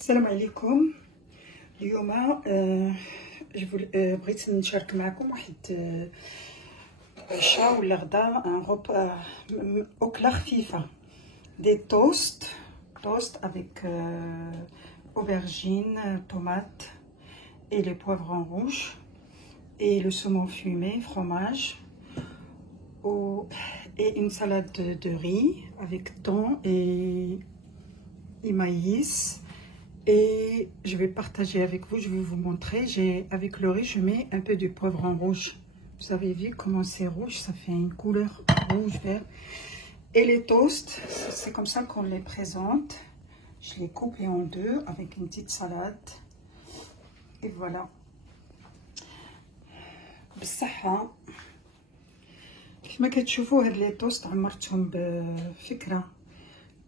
السلام عليكم. اليوم بغيت نشارك معكم واحد عشاء ولا غدا أكلة خفيفة. دي توست avec aubergine, tomate et les poivrons rouges et le saumon fumé, fromage et une salade de riz avec thon et maïs. Et je vais partager avec vous, je vais vous montrer. Avec le riz, je mets un peu de poivron rouge. Vous avez vu comment c'est rouge, ça fait une couleur rouge, vert. Et les toasts, c'est comme ça qu'on les présente. Je les coupe en deux avec une petite salade. Et voilà. بالصحة كما كتشوفوا هاد لي توست عمرتهم بفكرة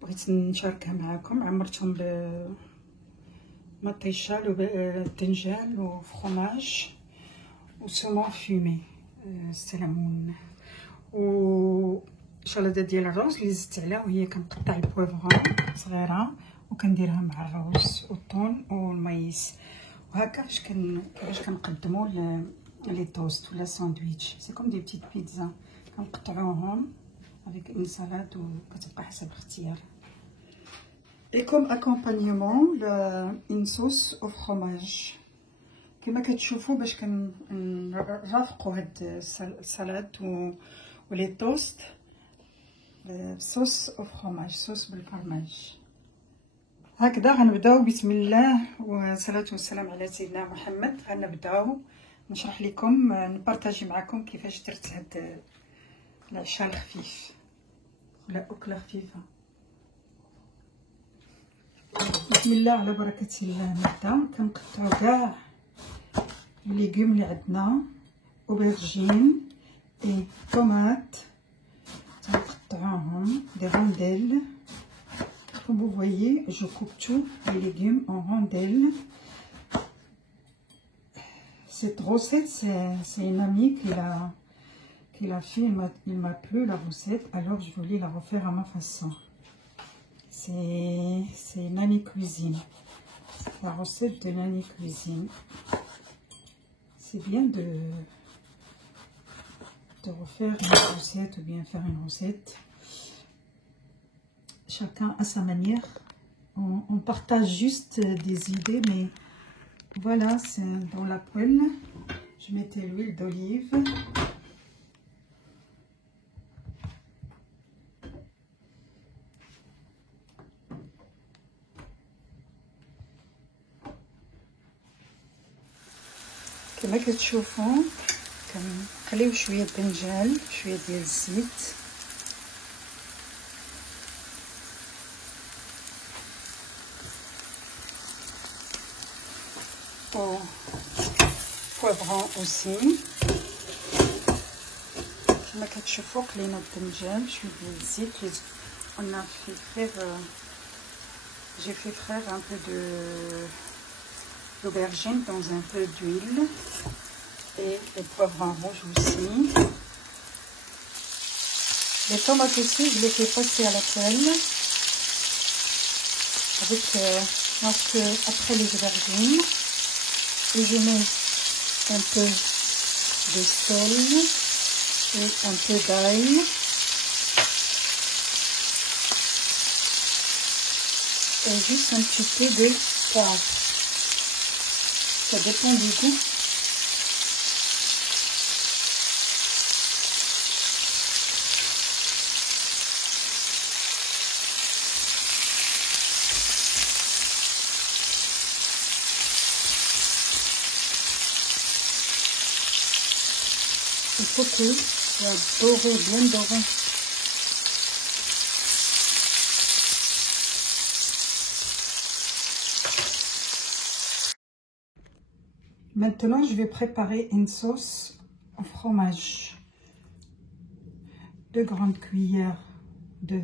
بغيت نشاركها معكم. عمرتهم مطيشة الدنجال وفرomage وسومون فومي السلمون وشلاضة ديال الروز اللي زدت عليها، وهي كنقطع البويفغون صغيرة وكنديرها مع الروز والطون والمايس. وهكا كيفاش كنقدموا لي توست ولا ساندويتش. سي كوم دي بتيت بيتزا، كنقطعوهم افيك اون سالاد وكتبقى حسب الاختيار. Et comme accompagnement, une sauce au fromage. كما كتشوفوا باش كنرافقوا هاد السلطات ولي توست صوص او فرomage، صوص بالفرماج. هكذا غنبداو بسم الله والصلاه والسلام على سيدنا محمد. غنبداو نشرح لكم نبارطاجي معكم كيفاش درت هاد العشاء الخفيف ولا اكله خفيفه. بسم الله على بركة الله. نبدا كنقطعو كاع الليغوم اللي عندنا، اوبرجين اي طوماط، تنقطعوهم دي رونديل. Comme vous voyez, je coupe tous les légumes en rondelles. Cette recette, c'est une amie qui l'a fait. Il m'a plu la recette, alors je voulais la refaire à ma façon. C'est Nani Cuisine, la recette de Nani Cuisine. C'est bien de refaire une recette ou bien faire une recette. Chacun à sa manière. On partage juste des idées, mais voilà, c'est dans la poêle. Je mettais l'huile d'olive. كما كتشوفوا كنخليو شويه الدنجال، شويه ديال الزيت، و poivron aussi. كما كتشوفوا قلينا الدنجال، شويه ديال الزيت. On a fait frire, j'ai fait frire un peu d'aubergine dans un peu d'huile et les poivrons rouges aussi. Les tomates aussi, je les fais passer à la poêle avec après les aubergines, et je mets un peu de sel et un peu d'ail et juste un petit peu de poivre. Ça dépend du goût. Il faut que ça doré, bien doré. Maintenant, je vais préparer une sauce au fromage. 2 grandes cuillères de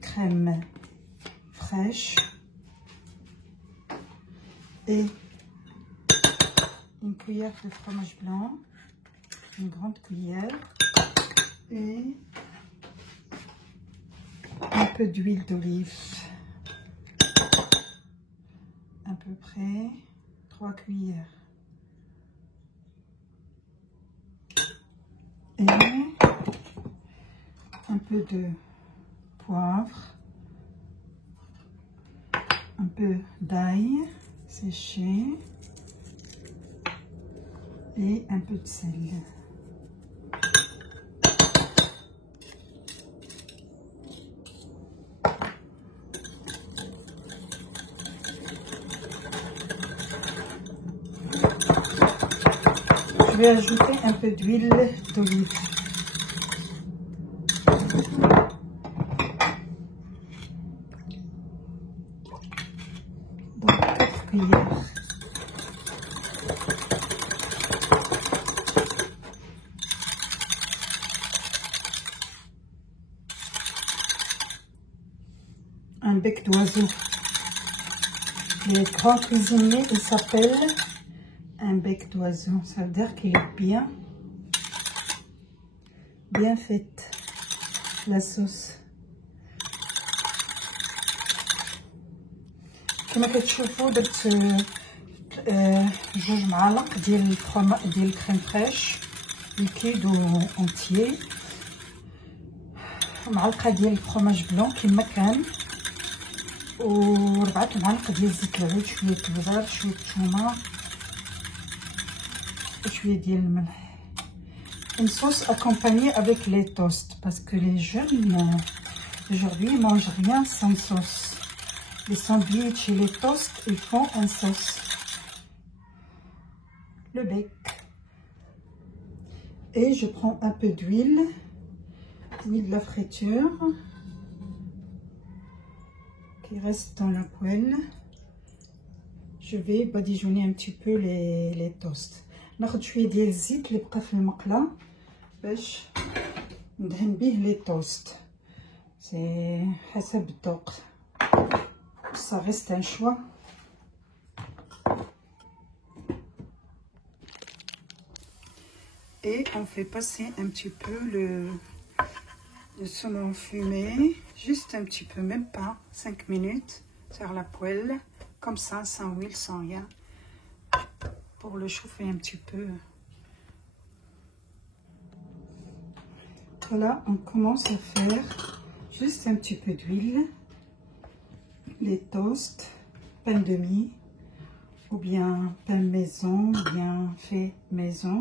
crème fraîche et une cuillère de fromage blanc, une grande cuillère et un peu d'huile d'olive. à peu près 3 cuillères. Et un peu de poivre, un peu d'ail séché et un peu de sel. Je vais ajouter un peu d'huile d'olive. Donc 4 cuillères. Un bec d'oiseau. Les grands cuisiniers, il s'appelle un bec d'oiseau. Ça veut dire qu'il est bien faite, la sauce. كما كتشوفوا درت 2 معالق ديال الكريم فريش ليكيد اونتيي، معلقه ديال الفرomاج بلون كما كان، و4 معالق ديال زيت العود، شويه البزار، شويه الثومه، وشويه ديال الملح. Une sauce accompagnée avec les toasts parce que les jeunes aujourd'hui mangent rien sans sauce. Les sandwichs et les toasts, ils font une sauce. Le bec. Et je prends un peu d'huile de la friture qui reste dans la poêle. Je vais badigeonner un petit peu les toasts. ناخد شويه ديال الزيت اللي بقى في المقله باش ندهن به لي توست، سي حسب الذوق، ça reste un choix. Et on fait passer un petit peu le saumon fumé, juste un petit peu, même pas 5 minutes sur la poêle, comme ça, sans huile, sans rien, pour le chauffer un petit peu. Voilà, on commence à faire juste un petit peu d'huile, les toasts, pain de mie, ou bien pain maison, ou bien fait maison.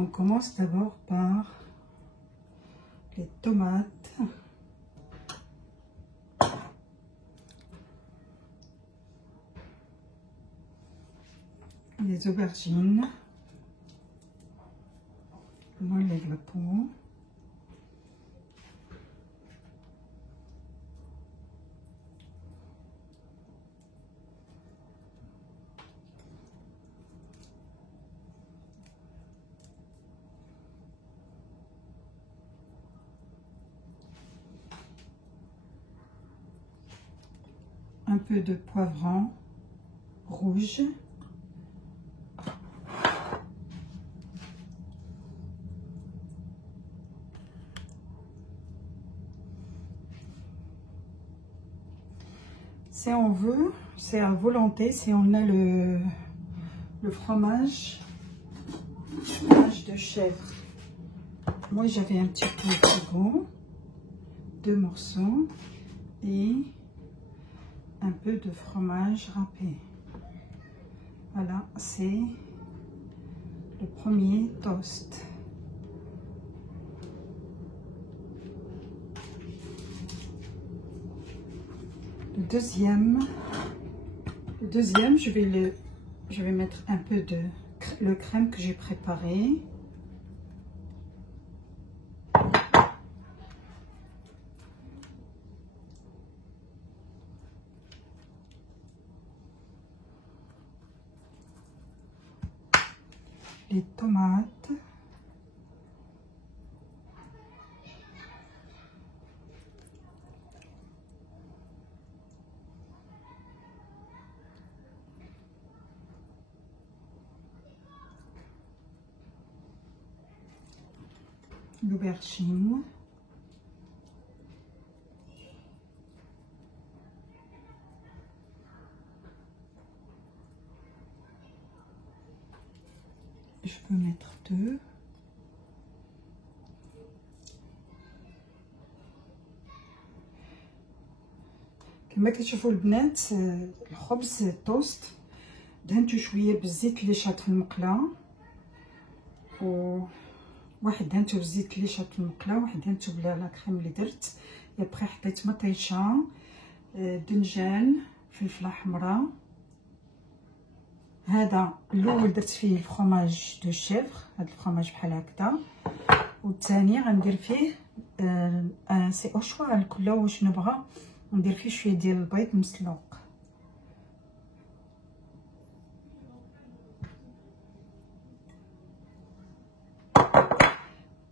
On commence d'abord par les tomates, les aubergines, on enlève la peau, un peu de poivron rouge, si on veut, c'est à volonté, si on a le fromage de chèvre. Moi j'avais un petit peu de frigo, 2 morceaux et un peu de fromage râpé. Voilà, c'est le premier toast. Le deuxième, je vais mettre un peu de le crème que j'ai préparé. Les tomates. L'aubergine. je peux mettre 2. كما كتشوفوا البنات الخبز التوست دهنتو شويه بالزيت اللي شاط في المقله، واحد دهنتو بالزيت اللي شاط في المقله، واحد دهنتو بلا كريم اللي درت. ابخي حطيت مطيشه، دنجان، فلفله حمراء. هذا الاول درت فيه الفرomاج دو شيفر، هذا الفرomاج بحال هكذا، والثاني غندير فيه سي او شوا الكل واش نبغى، ندير فيه شويه ديال البيض مسلوق.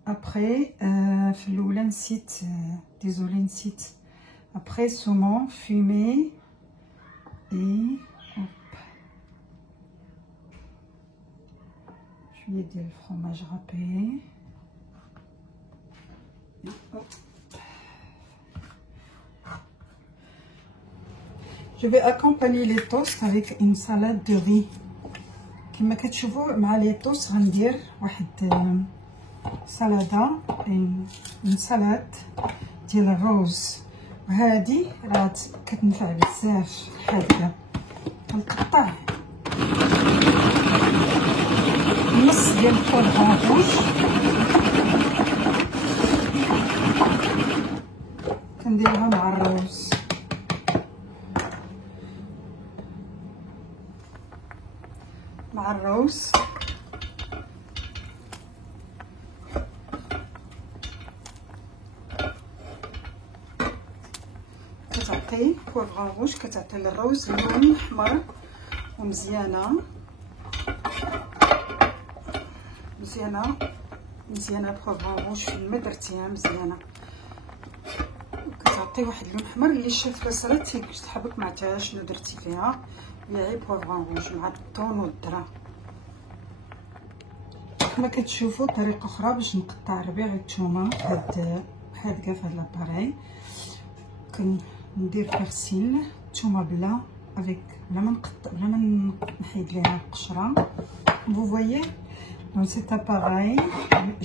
ابري في الاولى نسيت، ديزولي نسيت. ابري سومون فومي اي شويه ديال الفرomاج رابي. Je vais accompagner les toasts avec une salade de riz. كما كتشوفوا مع لي توست غندير واحد سلطه، une salade ديال الروز، وهذه راه كتنفع بزاف حادقه. كنقطع نص ديال البودغون روج، كنديرها مع الروز. مع الروز كتعطي بوفغون روج، كتعطي للروز لون احمر ومزيانه مزيانه مزيانه. بوفغون روج في الماء درتيها مزيانه، كتعطي واحد اللون احمر. اللي شاف لصرات تحبك ما عرفتها شنو درتي فيها، هي غير بوفغون روج مع الطون والذره. كما كتشوفوا طريقه اخرى باش نقطع ربيع الثومه بهاد حادقه في هاد لاباري. كندير بيرسيل الثومه بلا بلا ما نحيد ليها القشره. Vous voyez dans cet appareil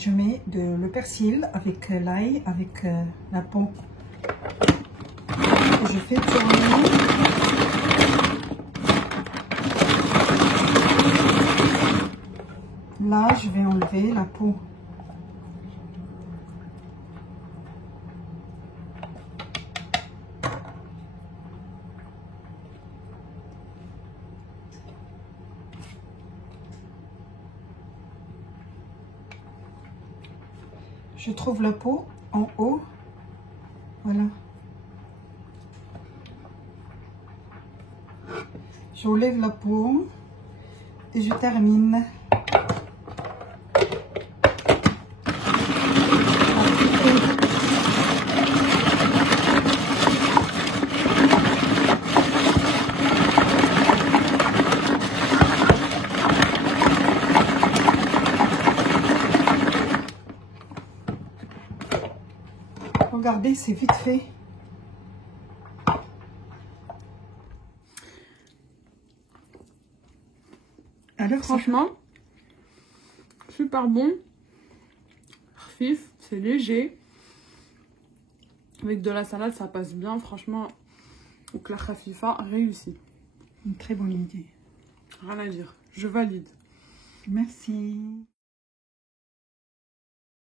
je mets le persil avec l'ail, avec la peau. Je fais tourner. Là, je vais enlever la peau. Je trouve la peau en haut. Voilà. J'enlève la peau et je termine. Regardez, c'est vite fait. Alors, franchement, super bon. Khfif, c'est léger. Avec de la salade, ça passe bien. Franchement, donc la khafifa réussit. Une très bonne idée. Rien à dire. Je valide. Merci.